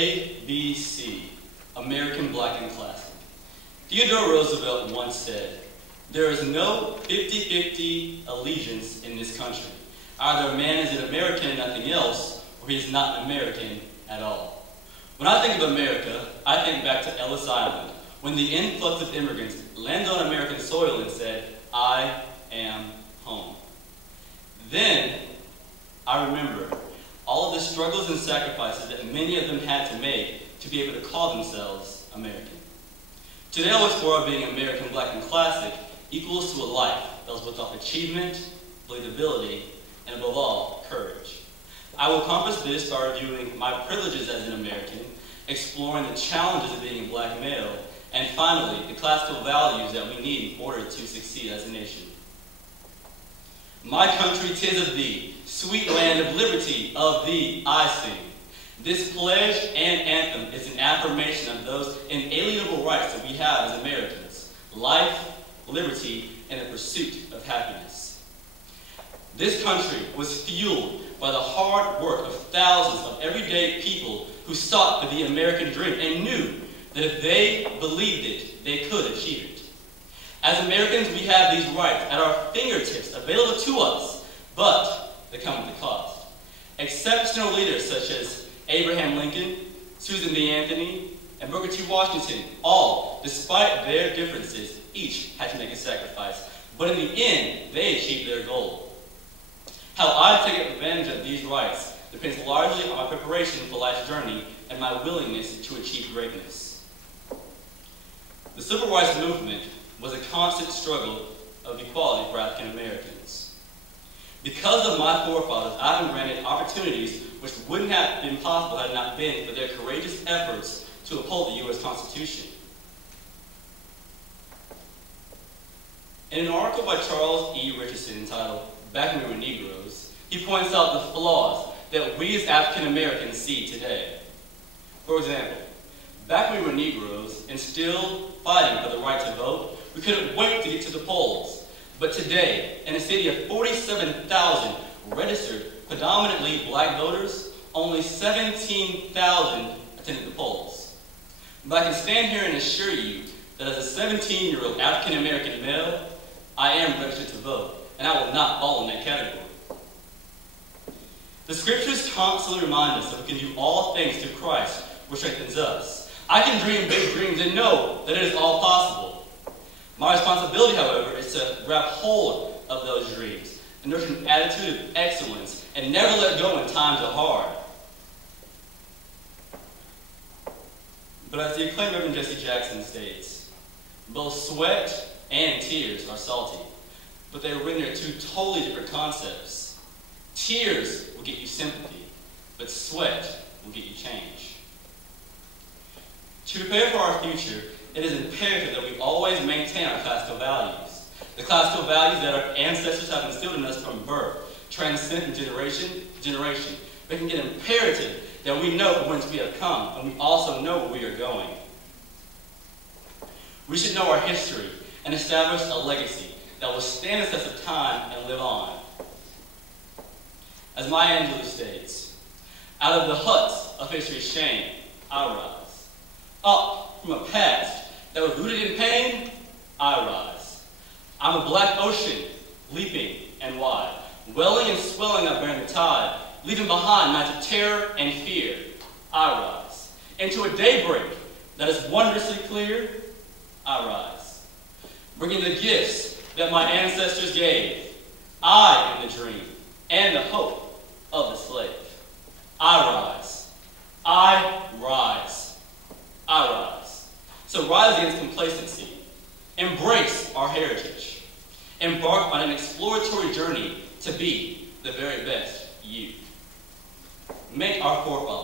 ABC, American Black and Classic. Theodore Roosevelt once said, "There is no 50-50 allegiance in this country. Either a man is an American and nothing else, or he is not an American at all." When I think of America, I think back to Ellis Island, when the influx of immigrants landed on American soil and said, "I am home." Then I remember all of the struggles and sacrifices that many of them had to make to be able to call themselves American. Today I'll explore being American Black and Classic equals to a life that was built off achievement, believability, and above all, courage. I will accomplish this by reviewing my privileges as an American, exploring the challenges of being a black male, and finally, the classical values that we need in order to succeed as a nation. My country, 'tis of thee, sweet land of liberty, of thee I sing. This pledge and anthem is an affirmation of those inalienable rights that we have as Americans: life, liberty, and the pursuit of happiness. This country was fueled by the hard work of thousands of everyday people who sought for the American dream and knew that if they believed it, they could achieve it. As Americans, we have these rights at our fingertips, available to us, but they come with a cost. Exceptional leaders such as Abraham Lincoln, Susan B. Anthony, and Booker T. Washington, all, despite their differences, each had to make a sacrifice. But in the end, they achieved their goal. How I take advantage of these rights depends largely on my preparation for life's journey and my willingness to achieve greatness. The Civil Rights Movement was a constant struggle of equality for African Americans. Because of my forefathers, I've been granted opportunities which wouldn't have been possible had it not been for their courageous efforts to uphold the U.S. Constitution. In an article by Charles E. Richardson entitled "Back When We Were Negroes," he points out the flaws that we as African Americans see today. For example, back when we were Negroes and still fighting for the right to vote, we couldn't wait to get to the polls. But today, in a city of 47,000 registered, predominantly black voters, only 17,000 attended the polls. But I can stand here and assure you that as a 17-year-old African-American male, I am registered to vote, and I will not fall in that category. The scriptures constantly remind us that we can do all things through Christ, which strengthens us. I can dream big dreams and know that it is all possible. My responsibility, however, is to grab hold of those dreams and nurture an attitude of excellence and never let go when times are hard. But as the acclaimed Reverend Jesse Jackson states, both sweat and tears are salty, but they are written in two totally different concepts. Tears will get you sympathy, but sweat will get you change. To prepare for our future, it is imperative that we always maintain our classical values. The classical values that our ancestors have instilled in us from birth transcend from generation to generation, making it imperative that we know from whence we have come, and we also know where we are going. We should know our history and establish a legacy that will stand the test of time and live on. As Maya Angelou states, out of the huts of history's shame, I rise. Up from a past that was rooted in pain, I rise. I'm a black ocean, leaping and wide, welling and swelling up bearing the tide, leaving behind nights of terror and fear, I rise. Into a daybreak that is wondrously clear, I rise. Bringing the gifts that my ancestors gave, I am the dream and the hope of the slave. I rise. I rise. I rise. So rise against complacency. Embrace our heritage. Embark on an exploratory journey to be the very best you. Make our forefathers